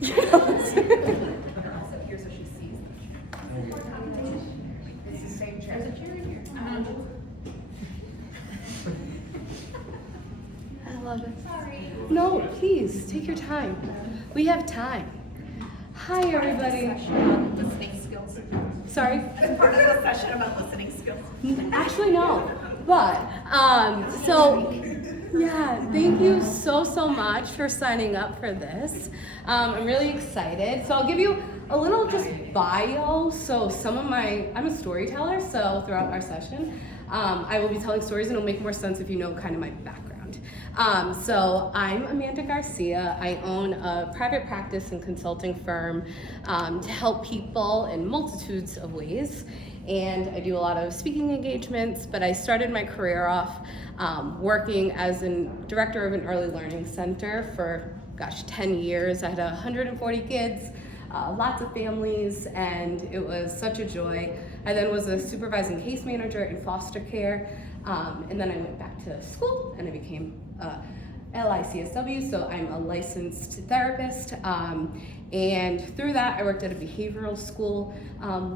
You're not listening. Also here so she sees the chair. It's the same chair. There's a chair in here. I love it. Sorry. No, please, take your time. We have time. Hi, everybody. Listening skills. Sorry? It's part of the session about listening skills. Actually, no. But, so, yeah, thank you so much for signing up for this. I'm really excited. So I'll give you a little just bio. So I'm a storyteller, so throughout our session, I will be telling stories and it'll make more sense if you know kind of my background. So I'm Amanda Garcia. I own a private practice and consulting firm to help people in multitudes of ways. And I do a lot of speaking engagements, but I started my career off working as a director of an early learning center for, 10 years. I had 140 kids, lots of families, and it was such a joy. I then was a supervising case manager in foster care, and then I went back to school and I became LICSW, so I'm a licensed therapist. And through that, I worked at a behavioral school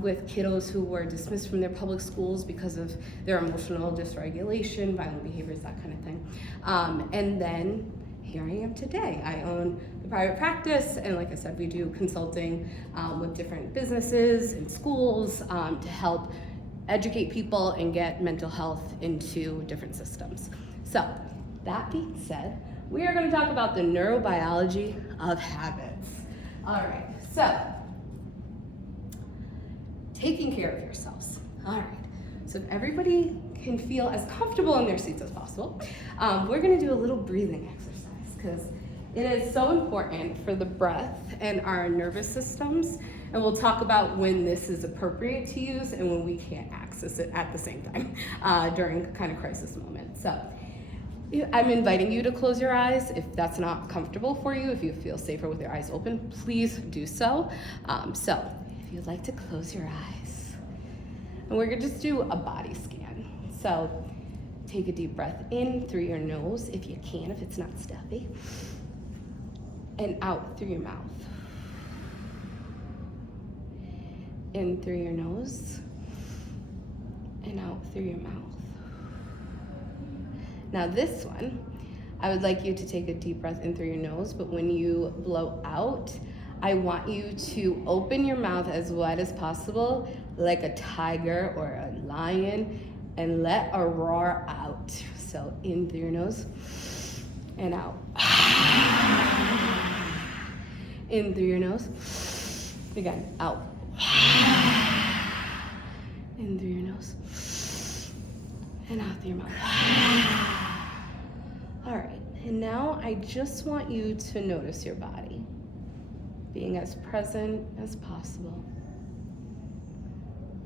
with kiddos who were dismissed from their public schools because of their emotional dysregulation, violent behaviors, that kind of thing. And then here I am today. I own the private practice, and like I said, we do consulting with different businesses and schools to help educate people and get mental health into different systems. So, that being said, we are going to talk about the neurobiology of habits. All right, so taking care of yourselves. All right, so if everybody can feel as comfortable in their seats as possible, we're going to do a little breathing exercise because it is so important for the breath and our nervous systems, and we'll talk about when this is appropriate to use and when we can't access it at the same time during kind of crisis moments. So I'm inviting you to close your eyes. If that's not comfortable for you, if you feel safer with your eyes open, please do so. So if you'd like to close your eyes, and we're gonna just do a body scan. So take a deep breath in through your nose if you can, if it's not stuffy, and out through your mouth. In through your nose, and out through your mouth. Now this one, I would like you to take a deep breath in through your nose, but when you blow out, I want you to open your mouth as wide as possible, like a tiger or a lion, and let a roar out. So in through your nose, and out. In through your nose, again, out. In through your nose, and out through your mouth. All right, and now I just want you to notice your body, being as present as possible.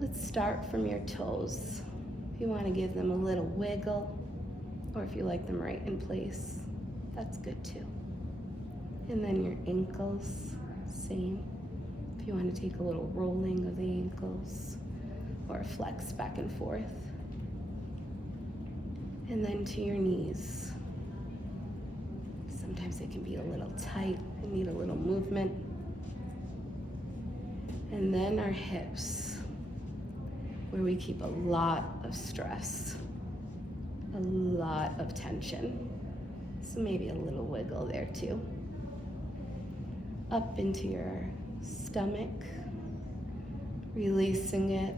Let's start from your toes. If you want to give them a little wiggle, or if you like them right in place, that's good too. And then your ankles, same. If you want to take a little rolling of the ankles, or a flex back and forth. And then to your knees. Sometimes they can be a little tight and need a little movement. And then our hips, where we keep a lot of stress, a lot of tension. So maybe a little wiggle there too. Up into your stomach, releasing it,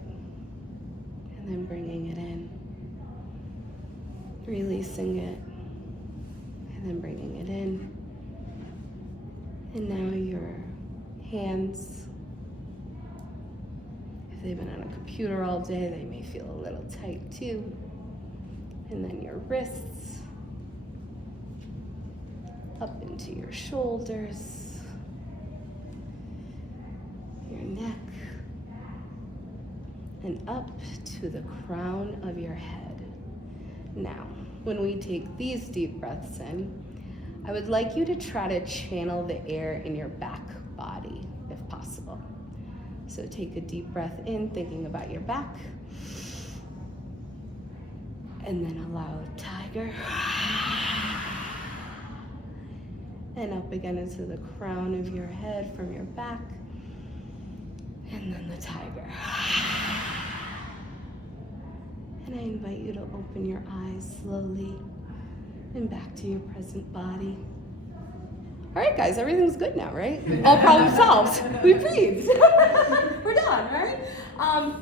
and then bringing it in. Releasing it, and then bringing it in. And now your hands, if they've been on a computer all day, they may feel a little tight too. And then your wrists, up into your shoulders, your neck, and up to the crown of your head. Now, when we take these deep breaths in, I would like you to try to channel the air in your back body, if possible. So take a deep breath in, thinking about your back, and then allow tiger, and up again into the crown of your head from your back, and then the tiger. And I invite you to open your eyes slowly and back to your present body. All right, guys, everything's good now, right? All problems solved. We breathed. We're done, right?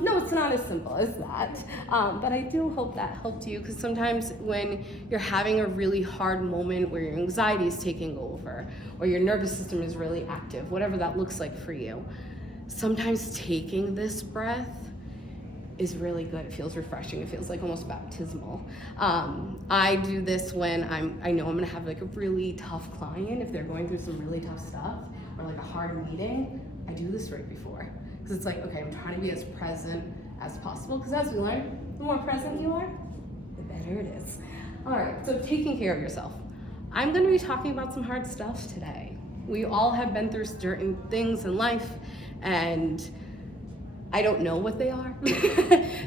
No, it's not as simple as that. But I do hope that helped you, because sometimes when you're having a really hard moment where your anxiety is taking over or your nervous system is really active, whatever that looks like for you, sometimes taking this breath is really good. It feels refreshing. It feels like almost baptismal. I do this when I know I'm gonna have like a really tough client, if they're going through some really tough stuff or like a hard meeting. I do this right before, because it's like, okay, I'm trying to be as present as possible, because as we learn, the more present you are, the better it is. All right, so taking care of yourself. I'm gonna be talking about some hard stuff today. We all have been through certain things in life, and I don't know what they are.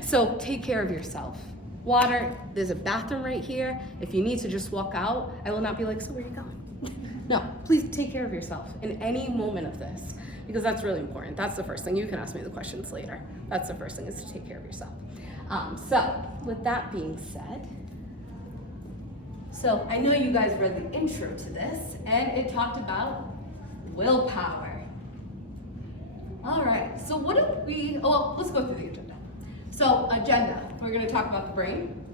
So take care of yourself. Water, there's a bathroom right here. If you need to just walk out, I will not be like, so where are you going? No, please take care of yourself in any moment of this, because that's really important. That's the first thing. You can ask me the questions later. That's the first thing, is to take care of yourself. So with that being said, so I know you guys read the intro to this, and it talked about willpower. All right, so what do we, well, let's go through the agenda. So agenda, we're gonna talk about the brain.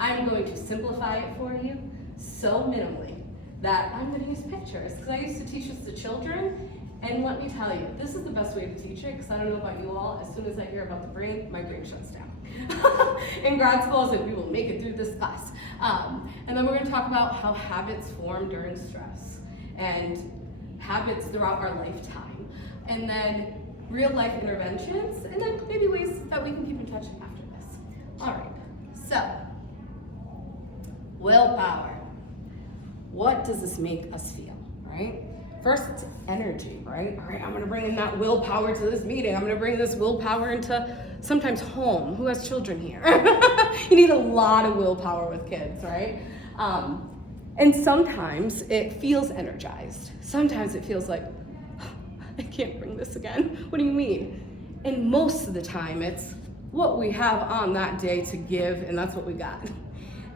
I'm going to simplify it for you so minimally that I'm gonna use pictures, because I used to teach this to children, and let me tell you, this is the best way to teach it, because I don't know about you all, as soon as I hear about the brain, my brain shuts down. In grad school, I was like, we will make it through this class. And then we're gonna talk about how habits form during stress, and habits throughout our lifetime. And then real life interventions, and then maybe ways that we can keep in touch after this. All right, so, willpower. What does this make us feel, right? First, it's energy, right? All right, I'm gonna bring in that willpower to this meeting. I'm gonna bring this willpower into sometimes home. Who has children here? You need a lot of willpower with kids, right? And sometimes it feels energized. Sometimes it feels like, I can't bring this again. What do you mean? And most of the time, it's what we have on that day to give, and that's what we got.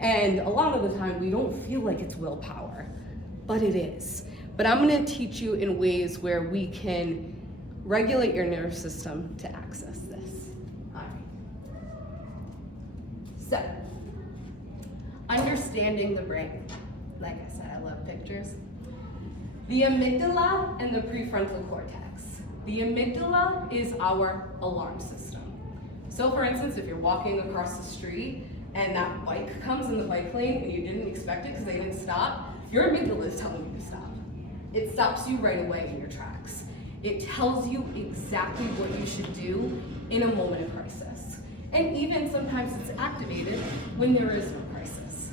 And a lot of the time, we don't feel like it's willpower, but it is. But I'm gonna teach you in ways where we can regulate your nervous system to access this. All right. So, understanding the brain. Like I said, I love pictures. The amygdala and the prefrontal cortex. The amygdala is our alarm system. So for instance, if you're walking across the street and that bike comes in the bike lane and you didn't expect it because they didn't stop, your amygdala is telling you to stop. It stops you right away in your tracks. It tells you exactly what you should do in a moment of crisis. And even sometimes it's activated when there is no crisis.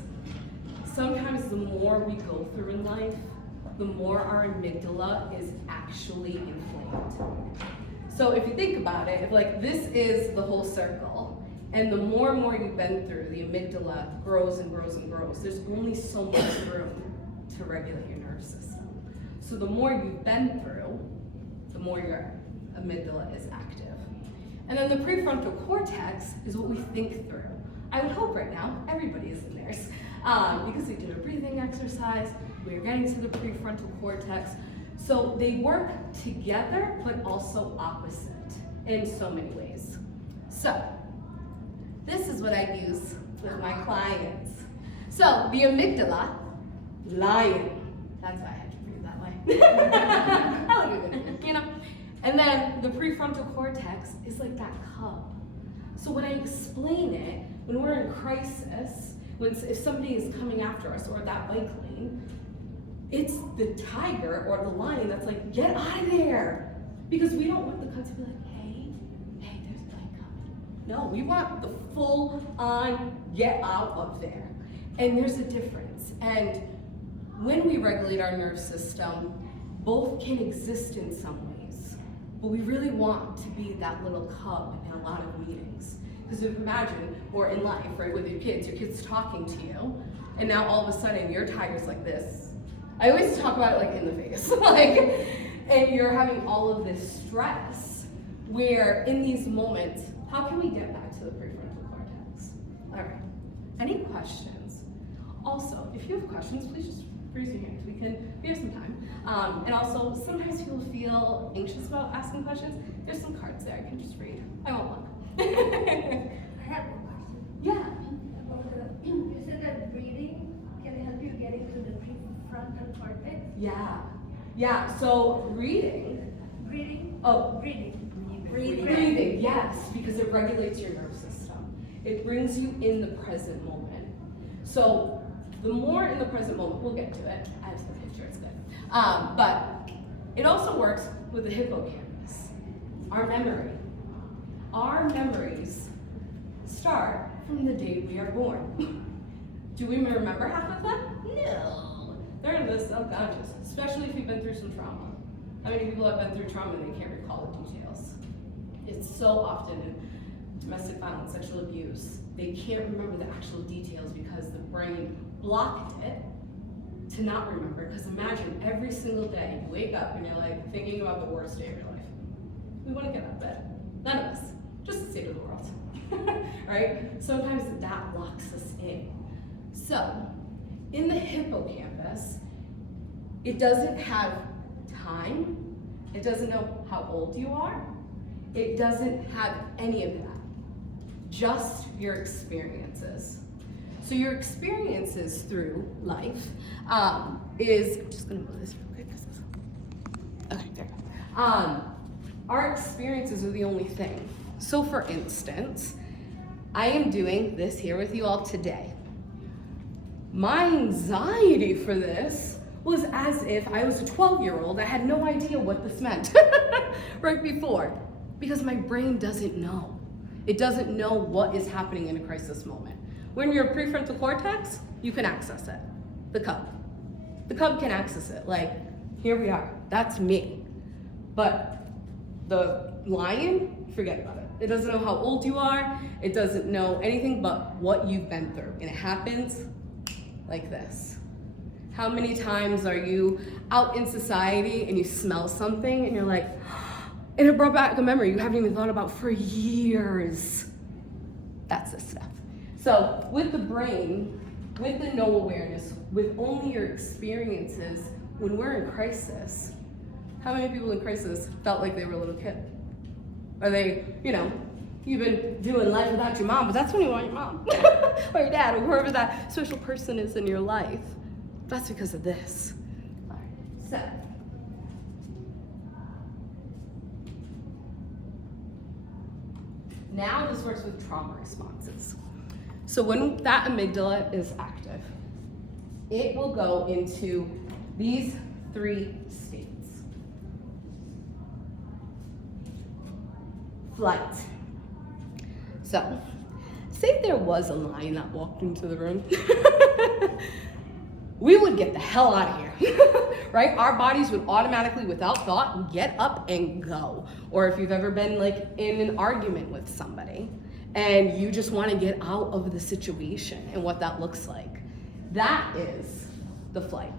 Sometimes the more we go through in life, the more our amygdala is actually inflamed. So if you think about it, if like this is the whole circle, and the more and more you've been through, the amygdala grows and grows and grows. There's only so much room to regulate your nervous system. So the more you've been through, the more your amygdala is active. And then the prefrontal cortex is what we think through. I would hope right now everybody is in theirs, because we did a breathing exercise. We're getting to the prefrontal cortex. So they work together, but also opposite in so many ways. So this is what I use with my clients. So the amygdala, lion. That's why I had to breathe that way. I like it, you know? And then the prefrontal cortex is like that cub. So when I explain it, when we're in crisis, if somebody is coming after us or that bike lane, it's the tiger or the lion that's like, get out of there. Because we don't want the cub to be like, hey, there's a bike coming. No, we want the full on, get out of there. And there's a difference. And when we regulate our nerve system, both can exist in some ways. But we really want to be that little cub in a lot of meetings. Because if you imagine, or in life, right, with your kids talking to you, and now all of a sudden your tiger's like this, I always talk about it like in the face, and you're having all of this stress where in these moments, how can we get back to the prefrontal cortex? All right, any questions? Also, if you have questions, please just raise your hand. We have some time. And also, sometimes people feel anxious about asking questions. There's some cards there, I can just read. I won't look. I have one question. Yeah. You said that breathing can help you get into the prefrontal cortex. Yeah, so reading. Breathing? Oh, Breathing. yes, because it regulates your nervous system. It brings you in the present moment. So the more in the present moment, we'll get to it. I have the picture, it's good. But it also works with the hippocampus, our memory. Our memories start from the day we are born. Do we remember half of them? No. They're in the subconscious, especially if you've been through some trauma. How many people have been through trauma and they can't recall the details? It's so often in domestic violence, sexual abuse, they can't remember the actual details because the brain blocked it to not remember. Because imagine every single day you wake up and you're like thinking about the worst day of your life. We want to get out of bed. None of us. Just the state of the world. Right? Sometimes that locks us in. So, in the hippocampus, it doesn't have time. It doesn't know how old you are. It doesn't have any of that. Just your experiences. So your experiences through life is, I'm just gonna move this real quick. Okay, there you go. Our experiences are the only thing. So for instance, I am doing this here with you all today. My anxiety for this was as if I was a 12-year-old. I had no idea what this meant right before, because my brain doesn't know. It doesn't know what is happening in a crisis moment. When you're prefrontal cortex, you can access it. The cub. The cub can access it. Like, here we are. That's me. But the lion, forget about it. It doesn't know how old you are. It doesn't know anything but what you've been through. And it happens like this. How many times are you out in society and you smell something and you're like, and it brought back a memory you haven't even thought about for years. That's this stuff. So with the brain, with the no awareness, with only your experiences, when we're in crisis, how many people in crisis felt like they were a little kid? Or they, you've been doing life without your mom, but that's when you want your mom. Or your dad, or whoever that special person is in your life. That's because of this. All right, so. Now this works with trauma responses. So when that amygdala is active, it will go into these 3 states. Flight. So, say there was a lion that walked into the room. We would get the hell out of here, right? Our bodies would automatically, without thought, get up and go. Or if you've ever been like in an argument with somebody and you just want to get out of the situation and what that looks like, that is the flight.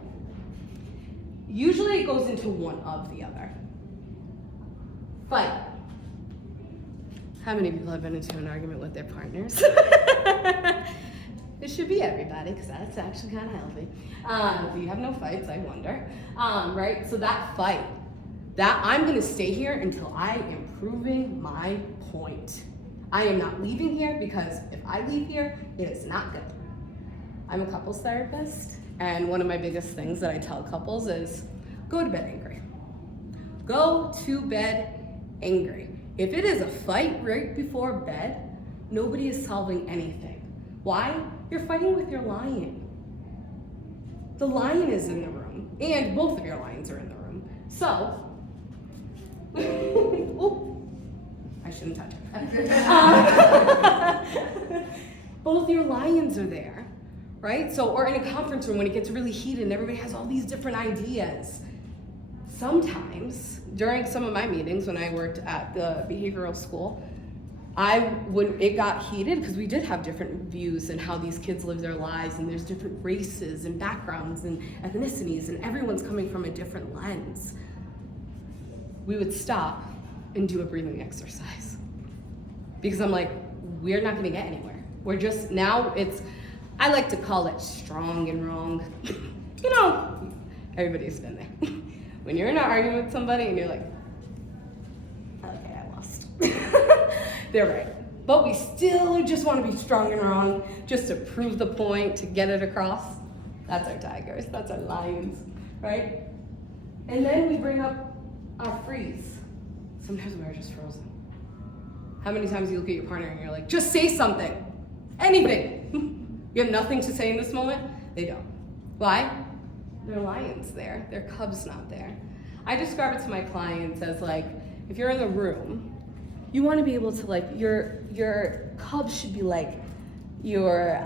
Usually it goes into one of the other. Fight. How many people have been into an argument with their partners? It should be everybody, because that's actually kind of healthy. If you have no fights, I wonder. Right? So that fight, that I'm going to stay here until I am proving my point. I am not leaving here, because if I leave here, it is not good. I'm a couples therapist, and one of my biggest things that I tell couples is go to bed angry. Go to bed angry. If it is a fight right before bed, nobody is solving anything. Why? You're fighting with your lion. The lion is in the room, and both of your lions are in the room. So, oh, I shouldn't touch it. Both your lions are there, right? So, or in a conference room when it gets really heated and everybody has all these different ideas. Sometimes, during some of my meetings when I worked at the behavioral school, when it got heated, because we did have different views in how these kids live their lives, and there's different races and backgrounds and ethnicities, and everyone's coming from a different lens. We would stop and do a breathing exercise. Because I'm like, we're not gonna get anywhere. We're just, now I like to call it strong and wrong. You know, everybody's been there. When you're in an argument with somebody and you're like, okay, I lost. They're right. But we still just want to be strong and wrong, just to prove the point, to get it across. That's our tigers, that's our lions, right? And then we bring up our freeze. Sometimes we're just frozen. How many times you look at your partner and you're like, just say something, anything. You have nothing to say in this moment? They don't. Why? There are lions there, there are cubs not there. I describe it to my clients as like, if you're in the room, you want to be able to like, your cub should be like your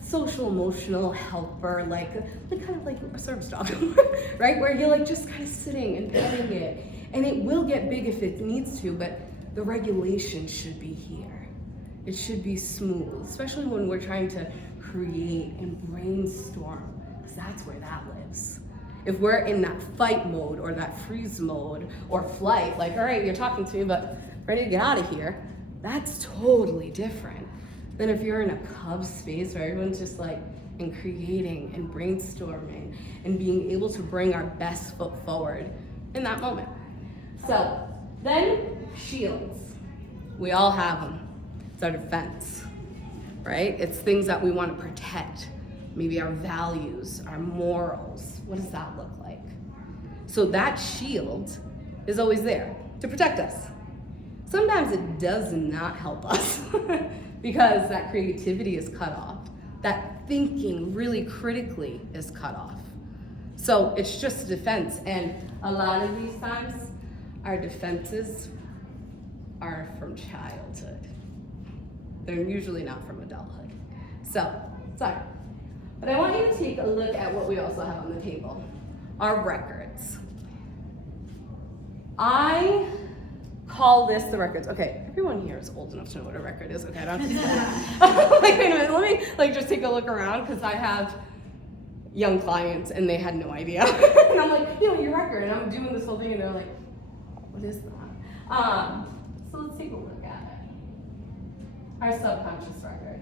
social emotional helper, like kind of like a service dog, right? Where you're like just kind of sitting and petting it, and it will get big if it needs to, but the regulation should be here. It should be smooth, especially when we're trying to create and brainstorm, because that's where that lives. If we're in that fight mode or that freeze mode or flight, like, all right, you're talking to me, but ready to get out of here, that's totally different than if you're in a cub space where everyone's just like in creating and brainstorming and being able to bring our best foot forward in that moment. So then shields, we all have them. It's our defense, right? It's things that we want to protect. Maybe our values, our morals. What does that look like? So that shield is always there to protect us. Sometimes it does not help us because that creativity is cut off. That thinking really critically is cut off. So it's just a defense. And a lot of these times, our defenses are from childhood. They're usually not from adulthood. So, sorry. But I want you to take a look at what we also have on the table, our records. I call this the records. Okay, everyone here is old enough to know what a record is. Okay, I don't have to say that. Like, wait a minute, let me just take a look around, because I have young clients and they had no idea. And I'm like, your record, and I'm doing this whole thing and they're like, what is that? So let's take a look at it. Our subconscious record.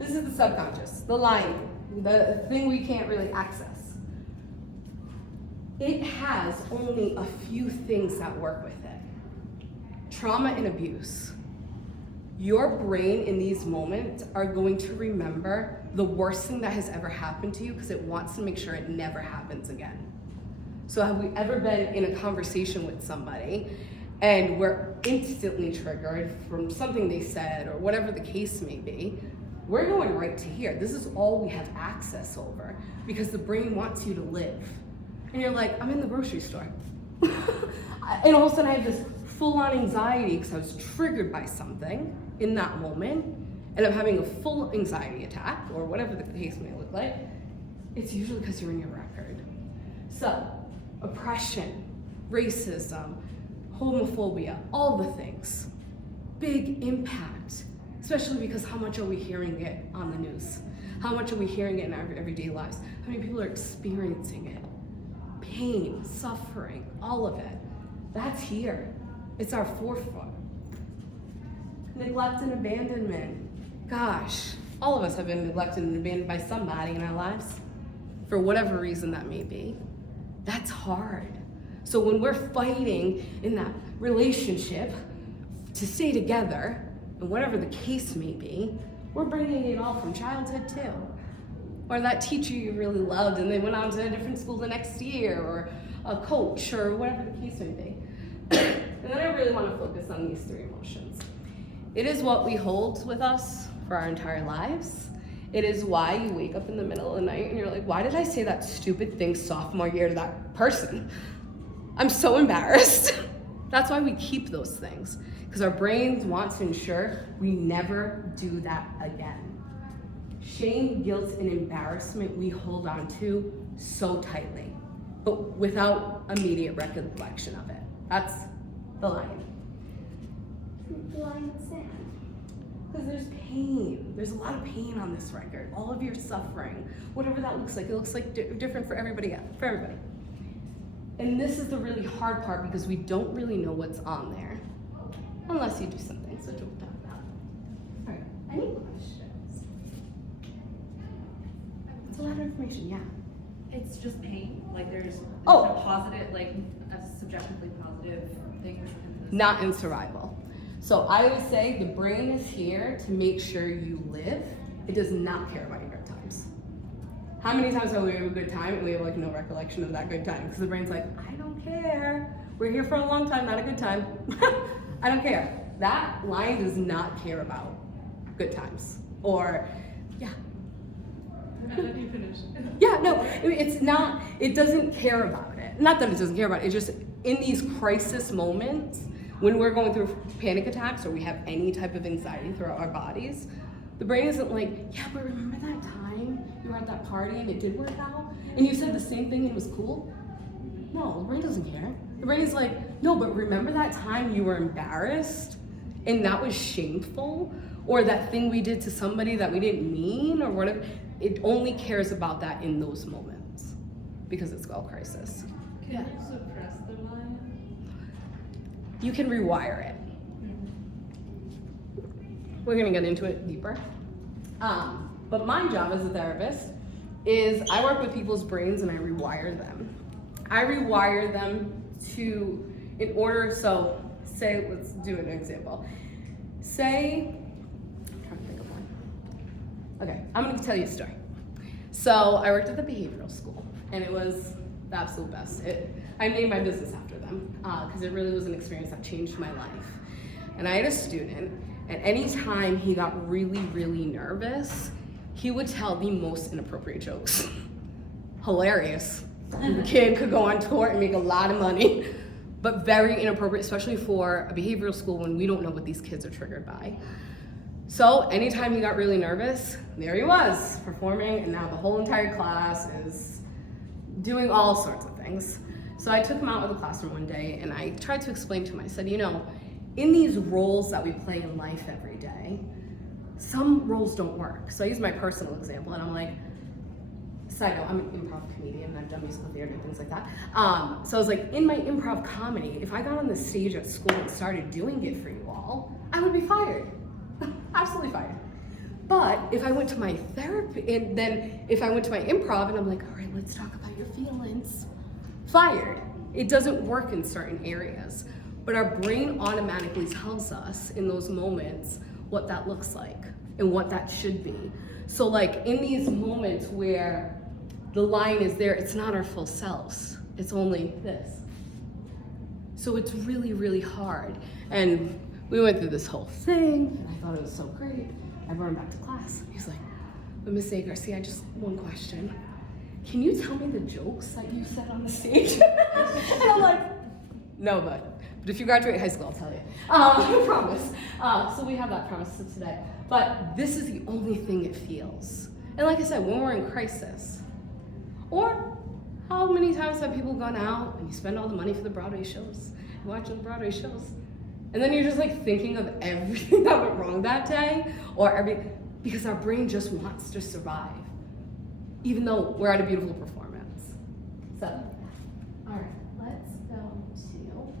This is the subconscious, the lion, the thing we can't really access. It has only a few things that work with it. Trauma and abuse. Your brain in these moments are going to remember the worst thing that has ever happened to you because it wants to make sure it never happens again. So have we ever been in a conversation with somebody and we're instantly triggered from something they said or whatever the case may be? We're going right to here. This is all we have access over because the brain wants you to live. And you're like, I'm in the grocery store. And all of a sudden I have this full-on anxiety because I was triggered by something in that moment, and I'm having a full anxiety attack or whatever the case may look like. It's usually because you're in your record. So, oppression, racism, homophobia, all the things. Big impact. Especially because how much are we hearing it on the news? How much are we hearing it in our everyday lives? How many people are experiencing it? Pain, suffering, all of it. That's here. It's our forefront. Neglect and abandonment. Gosh, all of us have been neglected and abandoned by somebody in our lives, for whatever reason that may be. That's hard. So when we're fighting in that relationship to stay together, and whatever the case may be, we're bringing it all from childhood too. Or that teacher you really loved and they went on to a different school the next year, or a coach, or whatever the case may be. And then I really want to focus on these three emotions. It is what we hold with us for our entire lives. It is why you wake up in the middle of the night and you're like, why did I say that stupid thing sophomore year to that person? I'm so embarrassed. That's why we keep those things. Because our brains want to ensure we never do that again. Shame, guilt, and embarrassment we hold on to so tightly, but without immediate recollection of it. That's the lion. line in sand? Because there's pain. There's a lot of pain on this record. All of your suffering, whatever that looks like. It looks like different for everybody. And this is the really hard part because we don't really know what's on there. Unless you do something, so we'll talk about. All right, any questions? It's a lot of information, yeah. It's just pain. Like there's Oh. a positive, like a subjectively positive thing. Not in survival. So I always say the brain is here to make sure you live. It does not care about your good times. How many times have we have a good time and we have like no recollection of that good time? Because the brain's like, I don't care. We're here for a long time, not a good time. I don't care. That line does not care about good times. Or, yeah. Let you finish. Yeah, no, it's not, it doesn't care about it. Not that it doesn't care about it, it's just in these crisis moments, when we're going through panic attacks or we have any type of anxiety throughout our bodies, the brain isn't like, yeah, but remember that time you were at that party and it did work out? And you said the same thing and it was cool? No, the brain doesn't care. The brain is like, no, but remember that time you were embarrassed and that was shameful? Or that thing we did to somebody that we didn't mean or whatever? It only cares about that in those moments because it's called crisis. Can you suppress the line? You can rewire it. We're gonna get into it deeper. But my job as a therapist is I work with people's brains and I rewire them. I rewire them to, in order, so say, let's do an example. Say, I'm trying to think of one. Okay, I'm gonna tell you a story. So I worked at the behavioral school and it was the absolute best. I named my business after them because it really was an experience that changed my life. And I had a student, and anytime he got really, really nervous, he would tell the most inappropriate jokes. Hilarious. The kid could go on tour and make a lot of money, but very inappropriate, especially for a behavioral school when we don't know what these kids are triggered by. So anytime he got really nervous, there he was performing, and now the whole entire class is doing all sorts of things. So I took him out of the classroom one day and I tried to explain to him, I said, you know, in these roles that we play in life every day, some roles don't work. So I use my personal example and I'm like, side note, I'm an improv comedian and I've done musical theater and things like that. So I was like, in my improv comedy, if I got on the stage at school and started doing it for you all, I would be fired. Absolutely fired. But if I went to my therapy, and then if I went to my improv and I'm like, all right, let's talk about your feelings, fired. It doesn't work in certain areas. But our brain automatically tells us in those moments what that looks like and what that should be. So like in these moments where the line is there, it's not our full selves. It's only this. So it's really, really hard. And we went through this whole thing and I thought it was so great. I brought him back to class. He's like, but Miss Garcia, just one question. Can you tell me the jokes that you said on the stage? And I'm like, no, but if you graduate high school, I'll tell you. I promise. So we have that promise today. But this is the only thing it feels. And like I said, when we're in crisis, or how many times have people gone out and you spend all the money for the Broadway shows, watching the Broadway shows, and then you're just like thinking of everything that went wrong that day, because our brain just wants to survive, even though we're at a beautiful performance. So, all right, let's go to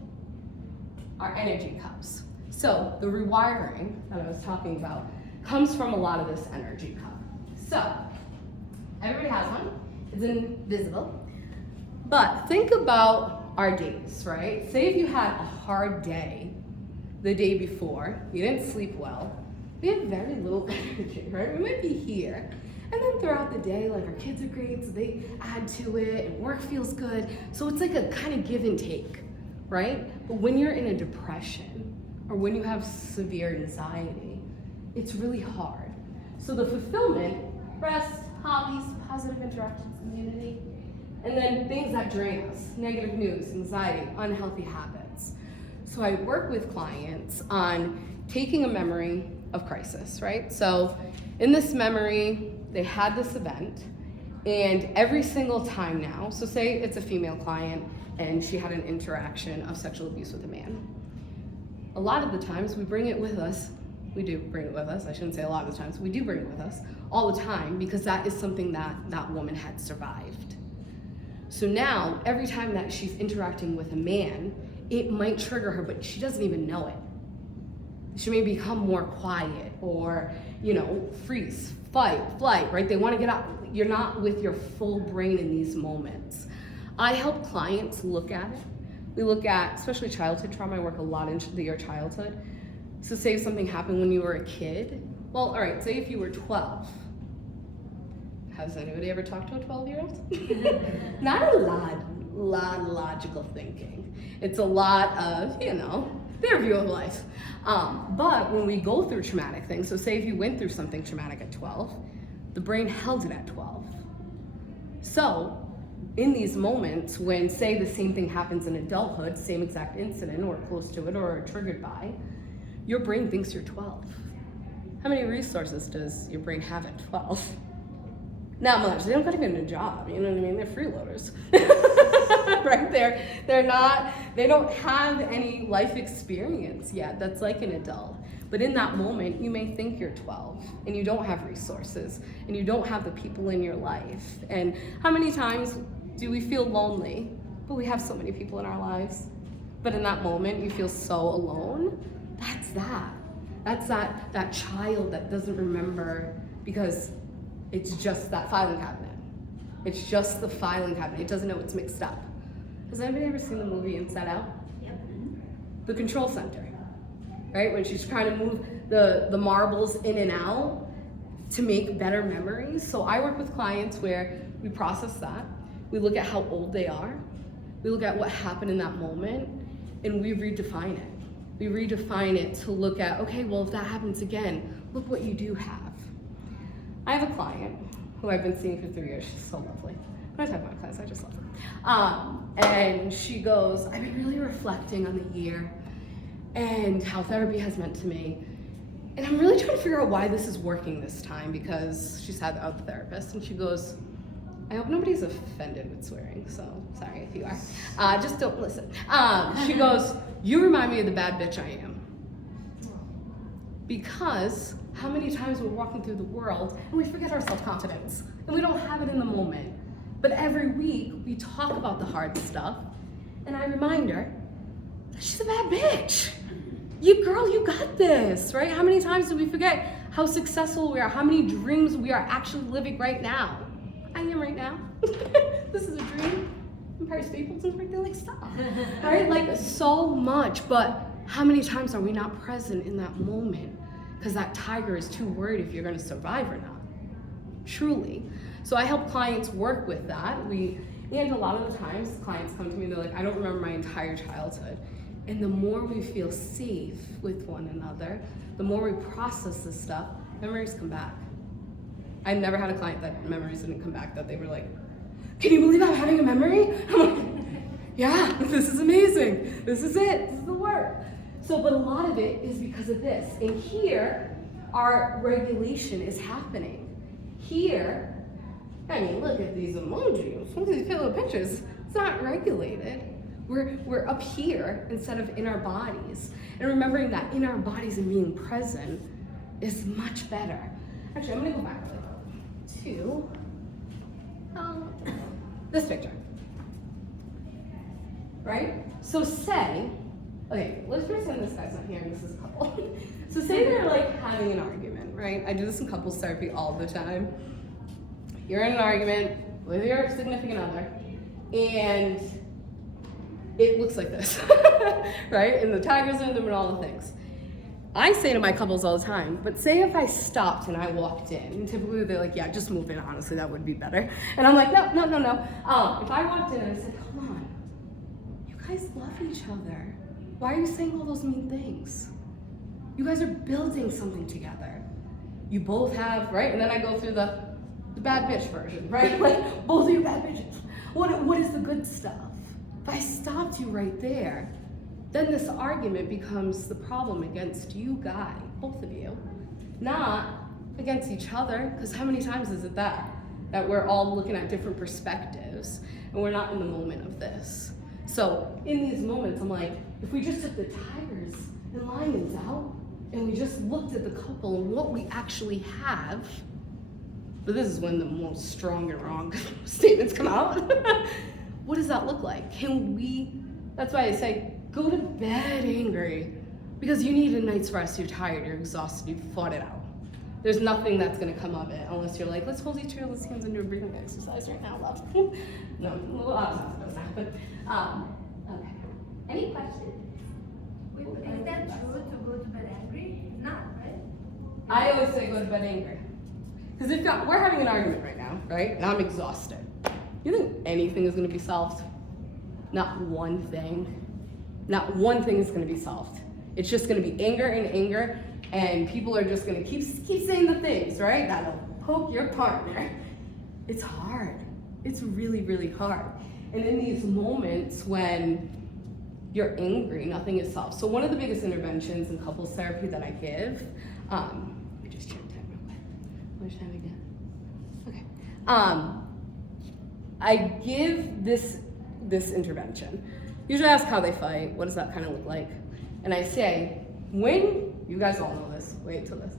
our energy cups. So the rewiring that I was talking about comes from a lot of this energy cup. So everybody has one. It's invisible. But think about our days, right? Say if you had a hard day the day before, you didn't sleep well, we have very little energy, right? We might be here. And then throughout the day, like our kids are great, so they add to it, and work feels good. So it's like a kind of give and take, right? But when you're in a depression, or when you have severe anxiety, it's really hard. So the fulfillment, rest, hobbies, positive interactions, community, and then things that drain us, negative news, anxiety, unhealthy habits. So I work with clients on taking a memory of crisis, right? So in this memory, they had this event, and every single time now, so say it's a female client and she had an interaction of sexual abuse with a man. a lot of the times we bring it with us. We do bring it with us. I shouldn't say a lot of the times. We do bring it with us all the time because that is something that woman had survived. So now, every time that she's interacting with a man, it might trigger her, but she doesn't even know it. She may become more quiet or, freeze, fight, flight, right? They want to get out. You're not with your full brain in these moments. I help clients look at it. We look at, especially childhood trauma, I work a lot into your childhood. So say if something happened when you were a kid. Well, all right, say if you were 12. Has anybody ever talked to a 12-year-old? Not a lot of logical thinking. It's a lot of, their view of life. But when we go through traumatic things, so say if you went through something traumatic at 12, the brain held it at 12. So in these moments when, say, the same thing happens in adulthood, same exact incident or close to it or triggered by, your brain thinks you're 12. How many resources does your brain have at 12? Not much. They don't got to get a job, you know what I mean? They're freeloaders. Right? They don't have any life experience yet that's like an adult. But in that moment, you may think you're 12 and you don't have resources and you don't have the people in your life. And how many times do we feel lonely, but we have so many people in our lives? But in that moment, you feel so alone. That's that. That's that child that doesn't remember because it's just that filing cabinet. It's just the filing cabinet. It doesn't know it's mixed up. Has anybody ever seen the movie Inside Out? Yep. The control center, right? When she's trying to move the marbles in and out to make better memories. So I work with clients where we process that. We look at how old they are. We look at what happened in that moment, and we redefine it. We redefine it to look at, okay, well, if that happens again, look what you do have. I have a client who I've been seeing for 3 years. She's so lovely. When I talk about clients, I just love her. And she goes, I've been really reflecting on the year and how therapy has meant to me. And I'm really trying to figure out why this is working this time because she's had a therapist. And she goes, I hope nobody's offended with swearing, so sorry if you are. Just don't listen. She goes, you remind me of the bad bitch I am. Because how many times we're walking through the world and we forget our self-confidence and we don't have it in the moment. But every week we talk about the hard stuff and I remind her that she's a bad bitch. You got this, right? How many times do we forget how successful we are, how many dreams we are actually living right now? I am right now. This is a dream. Empire State Building's right there, like, stop. Right? Like, so much, but how many times are we not present in that moment? Because that tiger is too worried if you're gonna survive or not. Truly. So I help clients work with that. And a lot of the times, clients come to me, they're like, I don't remember my entire childhood. And the more we feel safe with one another, the more we process this stuff, memories come back. I've never had a client that memories didn't come back, that they were like, can you believe I'm having a memory? I'm like, yeah, this is amazing. This is it, this is the work. So, but a lot of it is because of this. And here, our regulation is happening. Here, I mean, look at these emojis, look at these pillow pictures. It's not regulated. We're up here instead of in our bodies. And remembering that in our bodies and being present is much better. Actually, I'm gonna go back to this picture, right? So say, okay, let's pretend this guy's not here and this is a couple. So say they're like having an argument, right? I do this in couples therapy all the time. You're in an argument with your significant other and it looks like this, right? And the tiger's in them and all the things. I say to my couples all the time, but say if I stopped and I walked in, and typically they're like, yeah, just move in, honestly, that would be better. And I'm like, no. If I walked in and I said, come on, you guys love each other. Why are you saying all those mean things? You guys are building something together. You both have, right? And then I go through the bad bitch version, right? Like, both of you bad bitches. What is the good stuff? If I stopped you right there, then this argument becomes the problem against you guys, both of you, not against each other, because how many times is it that we're all looking at different perspectives and we're not in the moment of this? So in these moments, I'm like, if we just took the tigers and lions out, and we just looked at the couple and what we actually have, but this is when the most strong and wrong statements come out. What does that look like? That's why I say, go to bed angry, because you need a night's rest, you're tired, you're exhausted, you've fought it out. There's nothing that's gonna come of it unless you're like, let's hold each other's hands and do a breathing exercise right now, love. No, that doesn't happen. Okay. Any questions? Wait, is that true to go to bed angry? It's not, right? I always say go to bed angry. Because we're having an argument right now, right? And I'm exhausted. You think anything is gonna be solved? Not one thing. Not one thing is gonna be solved. It's just gonna be anger and anger, and people are just gonna keep saying the things, right? That'll poke your partner. It's hard. It's really, really hard. And in these moments when you're angry, nothing is solved. So one of the biggest interventions in couples therapy that I give, let me just check time real quick. How much time again? Okay. I give this intervention. Usually I ask how they fight, what does that kind of look like? And I say, you guys all know this, wait till this.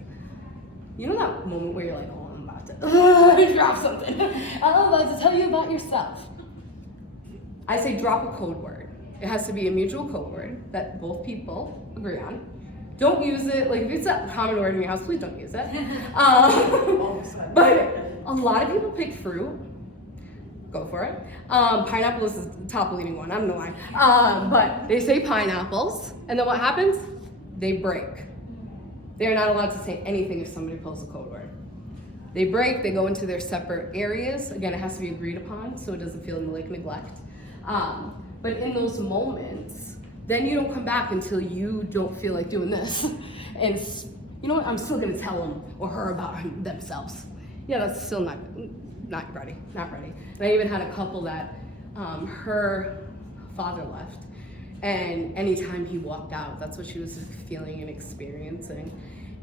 You know that moment where you're like, oh, I'm about to drop something. I'm about to tell you about yourself. I say drop a code word. It has to be a mutual code word that both people agree on. Don't use it, like if it's a common word in your house, please don't use it. But a lot of people pick fruit. Go for it. Pineapple is the top leading one, I don't know why. But they say pineapples, and then what happens? They break. They're not allowed to say anything if somebody pulls a code word. They break, they go into their separate areas. Again, it has to be agreed upon so it doesn't feel like neglect. But in those moments, then you don't come back until you don't feel like doing this. And you know what, I'm still gonna tell him or her about themselves. Yeah, that's still not ready. And I even had a couple that her father left, and anytime he walked out, that's what she was feeling and experiencing.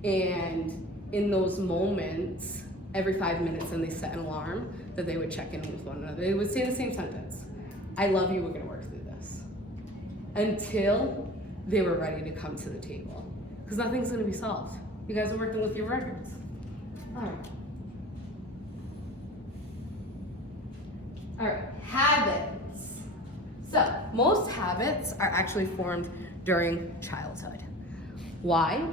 And in those moments, every 5 minutes, and they set an alarm that they would check in with one another. They would say the same sentence, I love you, we're gonna work through this. Until they were ready to come to the table. Because nothing's gonna be solved. You guys are working with your records. All right, habits. So, most habits are actually formed during childhood. Why?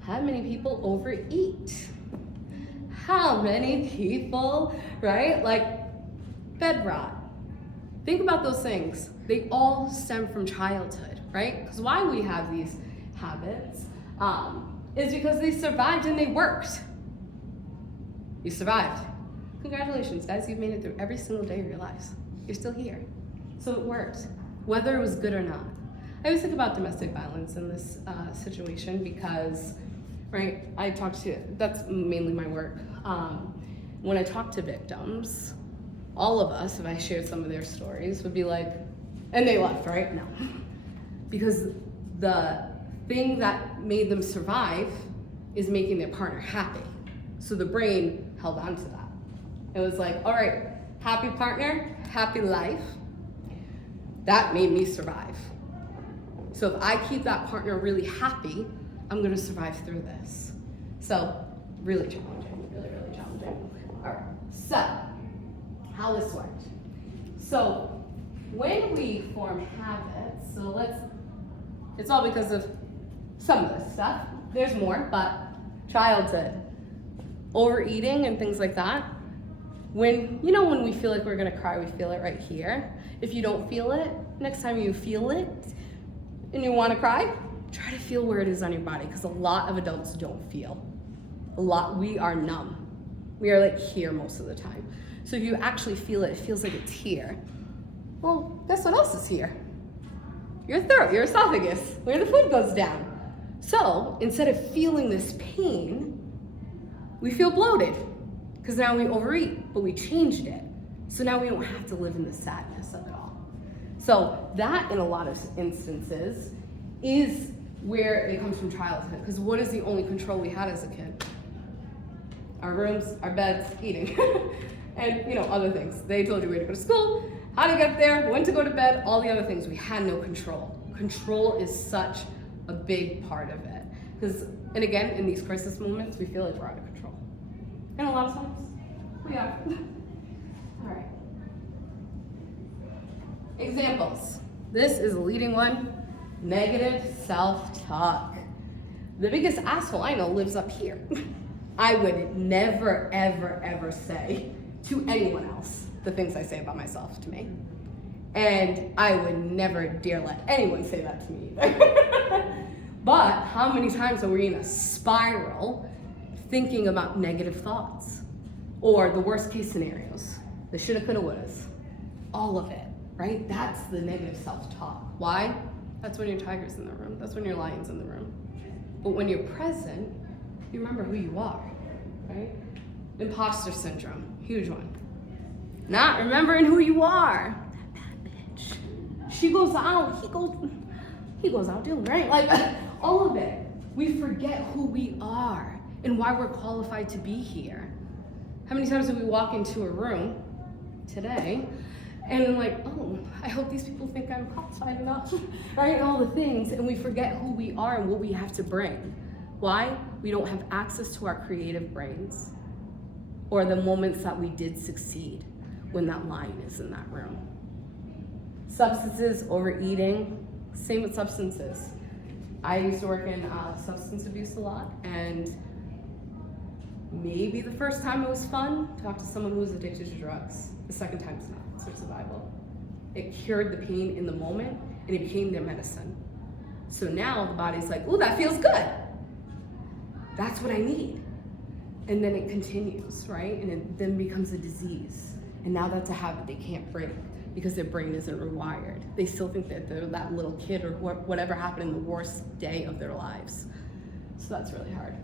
How many people overeat? How many people, right? Like bed rot. Think about those things. They all stem from childhood, right? Because why we have these habits is because they survived and they worked. You survived. Congratulations, guys, you've made it through every single day of your lives. You're still here. So it worked, whether it was good or not. I always think about domestic violence in this situation because, right, that's mainly my work. When I talk to victims, all of us, if I shared some of their stories, would be like, and they left, right? No. Because the thing that made them survive is making their partner happy. So the brain held on to that. It was like, all right, happy partner, happy life. That made me survive. So if I keep that partner really happy, I'm gonna survive through this. So, really challenging, really, really challenging. All right, so, how this worked. So, when we form habits, it's all because of some of this stuff. There's more, but childhood, overeating and things like that. When we feel like we're gonna cry, we feel it right here. If you don't feel it, next time you feel it and you wanna cry, try to feel where it is on your body, because a lot of adults don't feel. We are numb. We are like here most of the time. So if you actually feel it, it feels like it's here. Well, guess what else is here? Your throat, your esophagus, where the food goes down. So instead of feeling this pain, we feel bloated. Because now we overeat, but we changed it. So now we don't have to live in the sadness of it all. So that, in a lot of instances, is where it comes from childhood. Because what is the only control we had as a kid? Our rooms, our beds, eating, and other things. They told you where to go to school, how to get there, when to go to bed, all the other things. We had no control. Control is such a big part of it. And again, in these crisis moments, we feel like we're out of control. And a lot of times, we are. All right. Examples. This is a leading one. Negative self-talk. The biggest asshole I know lives up here. I would never, ever, ever say to anyone else the things I say about myself to me. And I would never dare let anyone say that to me either. But how many times are we in a spiral thinking about negative thoughts? Or the worst case scenarios, the shoulda, coulda, wouldas. All of it, right? That's the negative self-talk. Why? That's when your tiger's in the room. That's when your lion's in the room. But when you're present, you remember who you are, right? Imposter syndrome, huge one. Not remembering who you are. That bad bitch. She goes out, he goes out doing great. Like, all of it. We forget who we are and why we're qualified to be here. How many times did we walk into a room today and I'm like, oh, I hope these people think I'm qualified enough, right? All the things, and we forget who we are and what we have to bring. Why? We don't have access to our creative brains or the moments that we did succeed when that lion is in that room. Substances, overeating, same with substances. I used to work in substance abuse a lot, and maybe the first time it was fun, talk to someone who was addicted to drugs. The second time it's not. It's their survival. It cured the pain in the moment, and it became their medicine. So now the body's like, ooh, that feels good. That's what I need. And then it continues, right? And it then becomes a disease. And now that's a habit they can't break because their brain isn't rewired. They still think that they're that little kid or whatever happened in the worst day of their lives. So that's really hard.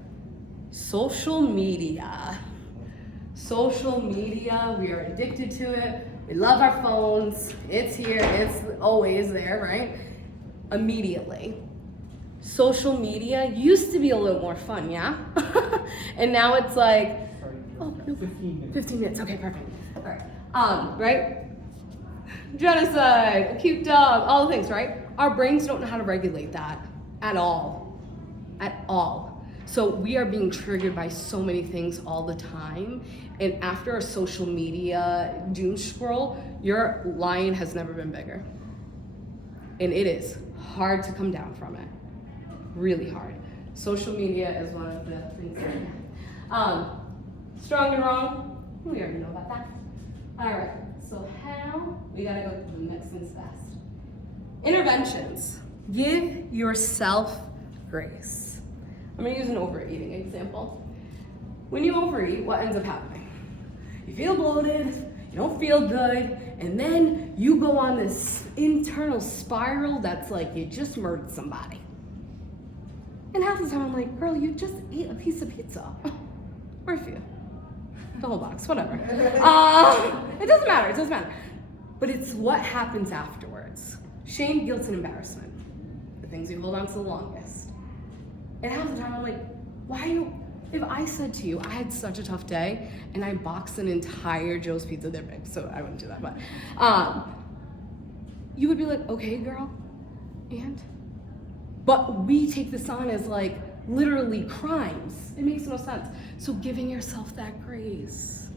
Social media. Social media, we are addicted to it. We love our phones. It's here, it's always there, right? Immediately. Social media used to be a little more fun, yeah? And now it's like, oh, no, 15 minutes, okay, perfect. All right, right? Genocide, a cute dog, all the things, right? Our brains don't know how to regulate that at all, So we are being triggered by so many things all the time. And after a social media doom scroll, your lion has never been bigger. And it is hard to come down from it. Really hard. Social media is one of the things. Strong and wrong, we already know about that. All right, so how? We gotta go to the next things fast. Interventions. Give yourself grace. I'm gonna use an overeating example. When you overeat, what ends up happening? You feel bloated, you don't feel good, and then you go on this internal spiral that's like you just murdered somebody. And half the time I'm like, girl, you just ate a piece of pizza. Or a few. The whole box, whatever. It doesn't matter. But it's what happens afterwards. Shame, guilt, and embarrassment. The things you hold on to the longest. And half the time I'm like, if I said to you, I had such a tough day, and I boxed an entire Joe's Pizza, they're big, so I wouldn't do that, but you would be like, okay, girl, and? But we take this on as like literally crimes. It makes no sense. So giving yourself that grace.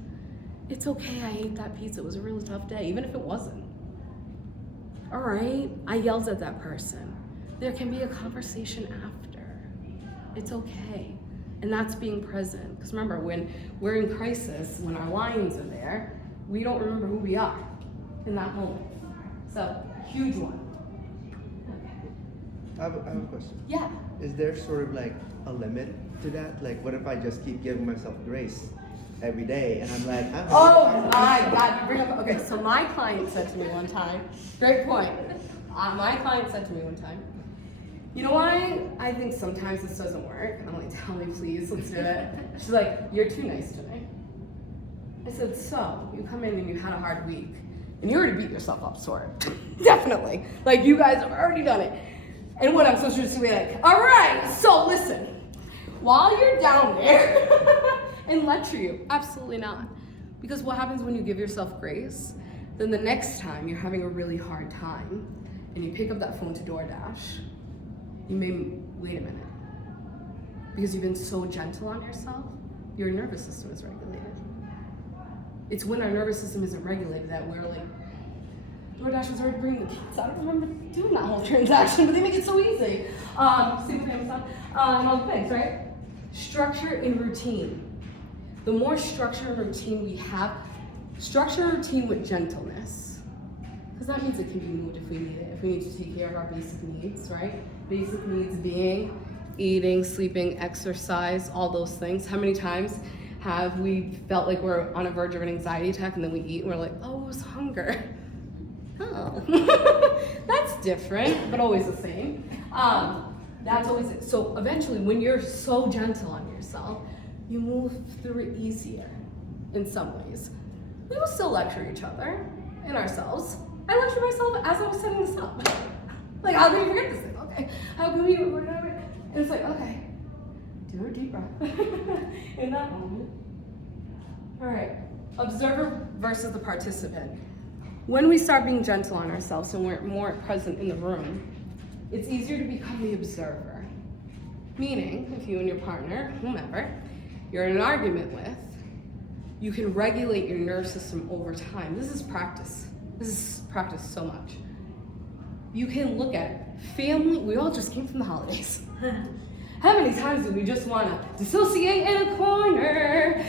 It's okay, I ate that pizza. It was a really tough day, even if it wasn't. All right, I yelled at that person. There can be a conversation after. It's okay. And that's being present. Because remember, when we're in crisis, when our lions are there, we don't remember who we are in that moment. So, huge one. I have a question. Yeah. Is there sort of like a limit to that? Like, what if I just keep giving myself grace every day and I'm like, oh my God, you bring up, okay, so my client said to me one time, great point. My client said to me one time, you know why I think sometimes this doesn't work? And I'm like, tell me please, let's do it. She's like, you're too nice to me. I said, so, you come in and you had a hard week and you already beat yourself up, sort of. Definitely. Like, you guys have already done it. And what I'm supposed to do is be like, all right, so listen, while you're down there, and lecture you, absolutely not. Because what happens when you give yourself grace? then the next time you're having a really hard time and you pick up that phone to DoorDash, you may wait a minute. Because you've been so gentle on yourself, your nervous system is regulated. It's when our nervous system isn't regulated that we're like, DoorDash is already bringing the pizza. I don't remember doing that whole transaction, but they make it so easy. Single family stuff, and all the things, right? Structure and routine. The more structure and routine we have, structure and routine with gentleness, because that means it can be moved if we need it, if we need to take care of our basic needs, right? Basic needs being eating, sleeping, exercise, all those things. How many times have we felt like we're on a verge of an anxiety attack and then we eat and we're like, oh, it was hunger. Oh, that's different, but always the same. That's always it. So eventually, when you're so gentle on yourself, you move through it easier in some ways. We will still lecture each other and ourselves. I lectured myself as I was setting this up. Like, how can you forget this thing? Okay, how can we, and it's like, okay, do a deep breath in that moment. All right, observer versus the participant. When we start being gentle on ourselves and we're more present in the room, it's easier to become the observer. Meaning, if you and your partner, whomever, you're in an argument with, you can regulate your nervous system over time. This is practice. This is practice so much. You can look at family, we all just came from the holidays. How many times do we just want to dissociate in a corner?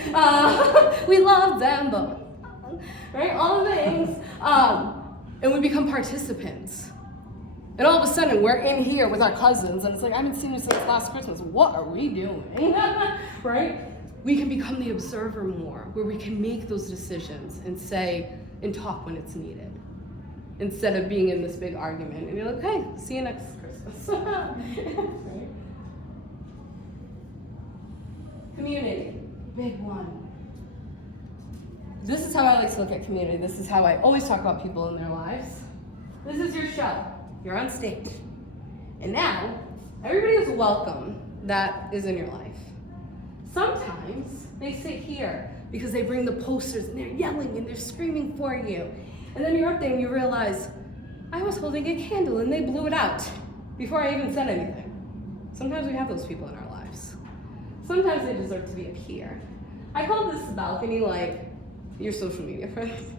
We love them, but, right, all the things. And we become participants. And all of a sudden, we're in here with our cousins, and it's like, I haven't seen you since last Christmas. What are we doing? Right? We can become the observer more, where we can make those decisions and say, and talk when it's needed. Instead of being in this big argument. And you're like, okay, see you next Christmas. Right? Community, big one. This is how I like to look at community. This is how I always talk about people in their lives. This is your show. You're on stage. And now, everybody is welcome that is in your life. Sometimes they sit here because they bring the posters and they're yelling and they're screaming for you. And then you're up there and you realize, I was holding a candle and they blew it out before I even said anything. Sometimes we have those people in our lives. Sometimes they deserve to be up here. I call this balcony like your social media friends.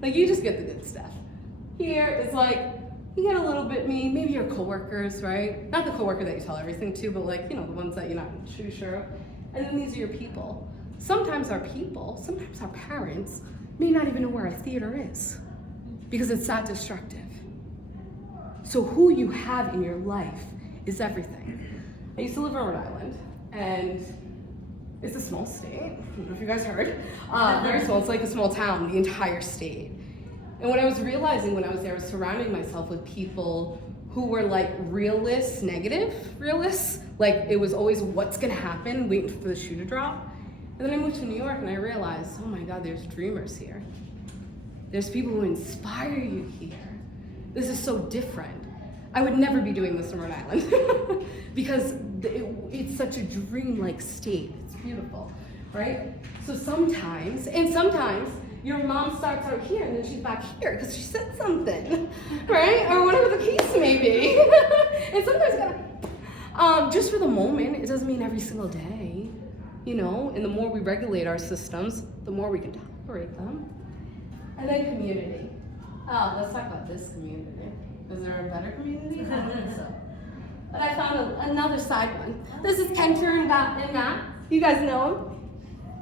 Like, you just get the good stuff. Here, it's like, you get a little bit mean, maybe your coworkers, right? Not the coworker that you tell everything to, but like, you know, the ones that you're not too sure of. And then these are your people. Sometimes our people, sometimes our parents may not even know where a theater is because it's that destructive. So who you have in your life is everything. I used to live in Rhode Island, and it's a small state. I don't know if you guys heard. Very small. It's like a small town, the entire state. And what I was realizing when I was there was surrounding myself with people who were like realists, negative realists. Like, it was always what's gonna happen, waiting for the shoe to drop. And then I moved to New York and I realized, oh my God, there's dreamers here. There's people who inspire you here. This is so different. I would never be doing this in Rhode Island because it's such a dream-like state. It's beautiful, right? So sometimes your mom starts out here and then she's back here because she said something, right? Or whatever the case may be. And sometimes you gotta, just for the moment, it doesn't mean every single day, you know? And the more we regulate our systems, the more we can tolerate them. And then community. Let's talk about this community. Is there a better community? I don't think so. But I found another side one. This is Kenter and Matt. You guys know them.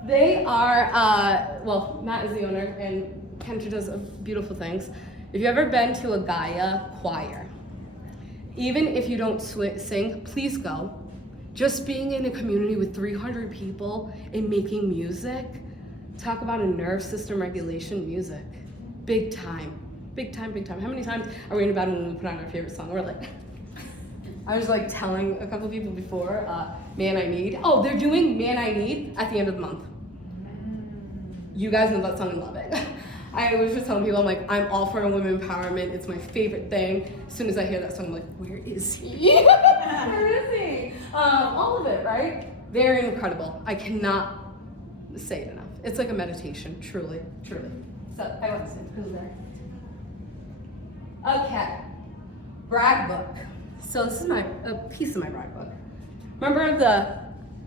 They are, well, Matt is the owner, and Kenter does beautiful things. If you've ever been to a Gaia choir, even if you don't sing, please go. Just being in a community with 300 people and making music, talk about a nerve system regulation music. Big time. Big time, big time. How many times are we in about when we put on our favorite song? We're like, I was like telling a couple people before, Man I Need. Oh, they're doing Man I Need at the end of the month. You guys know that song and love it. I was just telling people, I'm like, I'm all for women empowerment. It's my favorite thing. As soon as I hear that song, I'm like, where is he? Where is he? All of it, right? Very incredible. I cannot say it enough. It's like a meditation, truly, truly. So I want to say, who's there? Okay, brag book. So this is a piece of my brag book.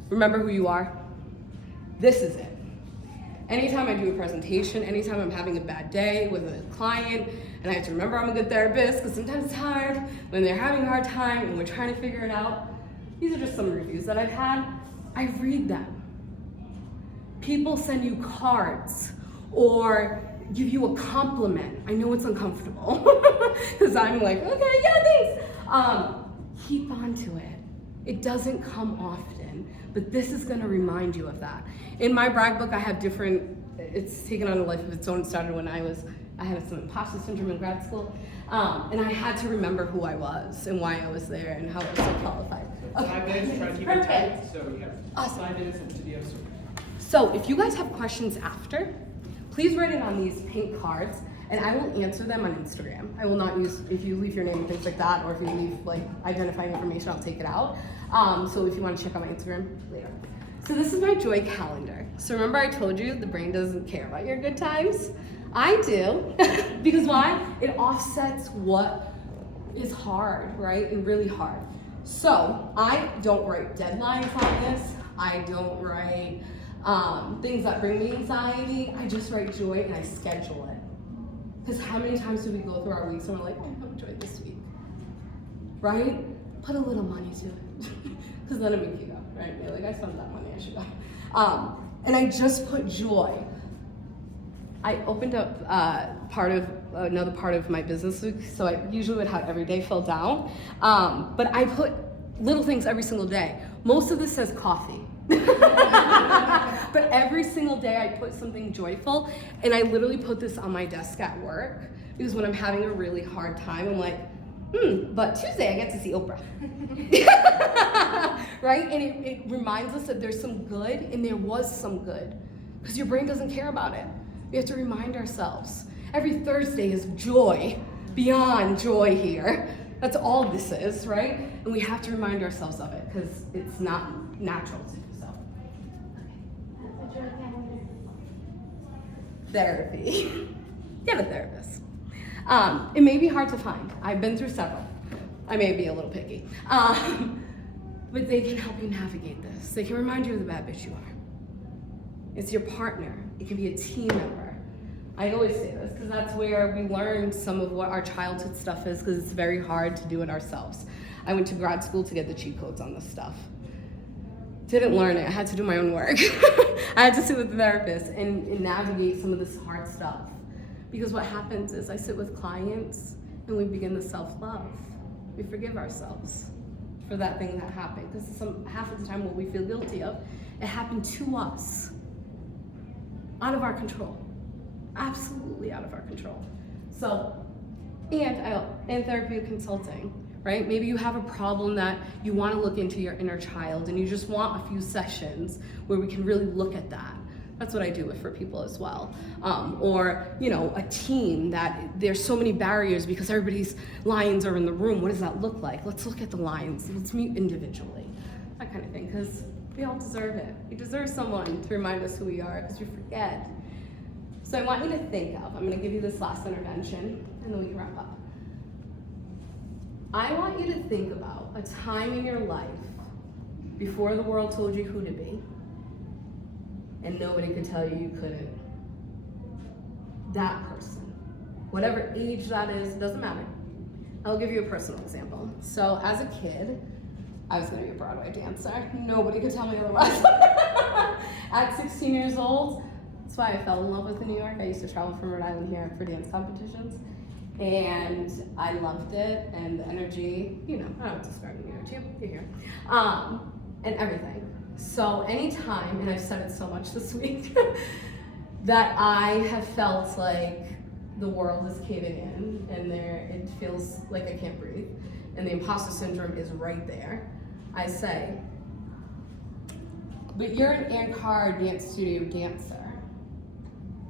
Remember who you are? This is it. Anytime I do a presentation, anytime I'm having a bad day with a client, and I have to remember I'm a good therapist, because sometimes it's hard when they're having a hard time and we're trying to figure it out. These are just some reviews that I've had. I read them. People send you cards or give you a compliment. I know it's uncomfortable because I'm like, okay, yeah, thanks. Keep on to it. It doesn't come often, but this is gonna remind you of that. In my brag book, I have it's taken on a life of its own. It started when I had some imposter syndrome in grad school, and I had to remember who I was and why I was there and how I was so qualified. So 5 minutes, try to keep it tight. So we have Awesome. 5 minutes and videos. So if you guys have questions after, please write it on these pink cards, and I will answer them on Instagram. I will not use, if you leave your name and things like that, or if you leave like identifying information, I'll take it out. So if you want to check out my Instagram later. So this is my joy calendar. So remember I told you the brain doesn't care about your good times? I do, because why? It offsets what is hard, right? And really hard. So I don't write deadlines on this. I don't write things that bring me anxiety. I just write joy and I schedule it. Because how many times do we go through our weeks and we're like, oh, I'm joy this week, right? Put a little money to it, because then it makes you go, right? You're like, I spent that money, I should go. And I just put joy. I opened up another part of my business week, so I usually would have every day filled out. But I put little things every single day. Most of this says coffee. But every single day I put something joyful, and I literally put this on my desk at work, because when I'm having a really hard time, I'm like, but Tuesday I get to see Oprah. Right? And it reminds us that there's some good, and there was some good, because your brain doesn't care about it. We have to remind ourselves. Every Thursday is joy, beyond joy here. That's all this is, right? And we have to remind ourselves of it, because it's not natural to do so. Therapy. Get a therapist. It may be hard to find. I've been through several. I may be a little picky. But they can help you navigate this. They can remind you of the bad bitch you are. It's your partner. It can be a team member. I always say this because that's where we learn some of what our childhood stuff is, because it's very hard to do it ourselves. I went to grad school to get the cheat codes on this stuff. Didn't learn it. I had to do my own work. I had to sit with the therapist and navigate some of this hard stuff. Because what happens is I sit with clients and we begin the self-love. We forgive ourselves for that thing that happened. Because half of the time what we feel guilty of, it happened to us. Out of our control. Absolutely out of our control. So, and therapy consulting, right? Maybe you have a problem that you want to look into your inner child and you just want a few sessions where we can really look at that. That's what I do for people as well. Or, a team that there's so many barriers because everybody's lions are in the room. What does that look like? Let's look at the lions. Let's meet individually. That kind of thing, because we all deserve it. We deserve someone to remind us who we are, because we forget. So I want you to think of, I'm going to give you this last intervention, and then we can wrap up. I want you to think about a time in your life before the world told you who to be, and nobody could tell you you couldn't. That person, whatever age that is, doesn't matter. I'll give you a personal example. So as a kid, I was gonna be a Broadway dancer. Nobody could tell me otherwise. At 16 years old, that's why I fell in love with New York. I used to travel from Rhode Island here for dance competitions. And I loved it, and the energy, I don't know what to describe the energy, you're here. And everything. So anytime, and I've said it so much this week, that I have felt like the world is caving in, and it feels like I can't breathe, and the imposter syndrome is right there, I say, but you're an Ankara dance studio dancer.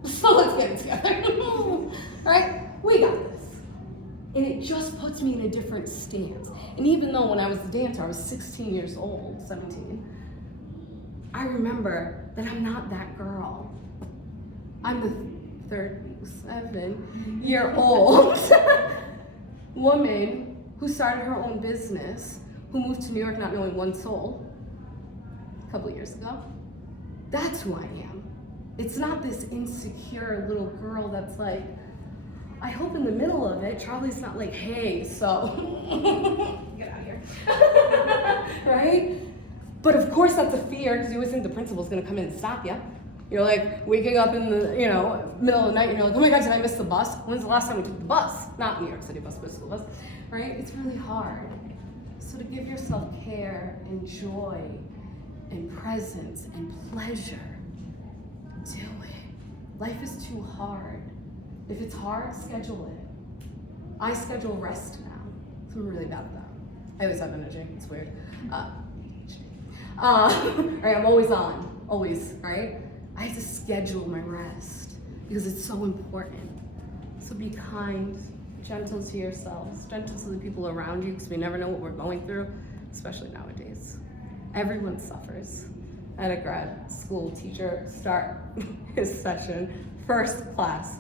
So let's get it together. Right? We got this. And it just puts me in a different stance. And even though when I was a dancer, I was 16 years old, 17, I remember that I'm not that girl. I'm the 37-year-old woman who started her own business, who moved to New York not knowing one soul a couple years ago. That's who I am. It's not this insecure little girl that's like, I hope in the middle of it, Charlie's not like, hey, so get out of here. Right? But of course that's a fear, because you always think the principal's gonna come in and stop you. You're like waking up in the middle of the night and you're like, oh my God, did I miss the bus? When's the last time we took the bus? Not New York City bus, but school bus, right? It's really hard. So to give yourself care and joy and presence and pleasure, do it. Life is too hard. If it's hard, schedule it. I schedule rest now. So I'm really bad at that. I always have energy, it's weird. Right, I'm always on, always, right? I have to schedule my rest because it's so important. So be kind, gentle to yourselves, gentle to the people around you, because we never know what we're going through, especially nowadays. Everyone suffers. I had a grad school teacher start his session, first class.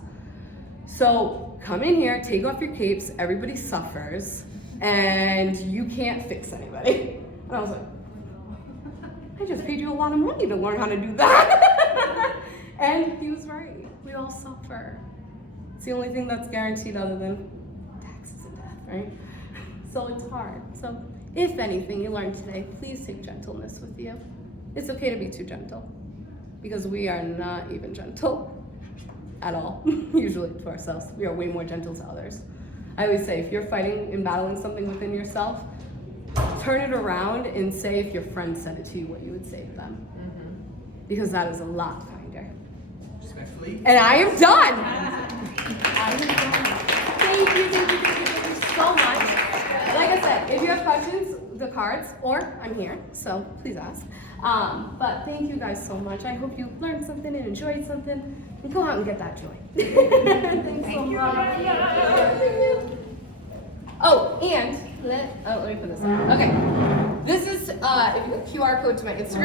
So come in here, take off your capes, everybody suffers, and you can't fix anybody. And I was like, I just paid you a lot of money to learn how to do that. And he was right. We all suffer. It's the only thing that's guaranteed other than taxes and death, right? So it's hard. So if anything you learned today, please take gentleness with you. It's okay to be too gentle, because we are not even gentle at all, usually to ourselves. We are way more gentle to others. I always say, if you're fighting and battling something within yourself, turn it around and say, if your friend said it to you, what you would say to them. Because that is a lot kinder. Respectfully. And I am done. I am done. Thank you so much. Like I said, if you have questions, the cards, or I'm here, so please ask. But thank you guys so much. I hope you learned something and enjoyed something. And go out and get that joy. Thanks so much. Oh, and let me put this on. Okay. This is if you go QR code to my Instagram.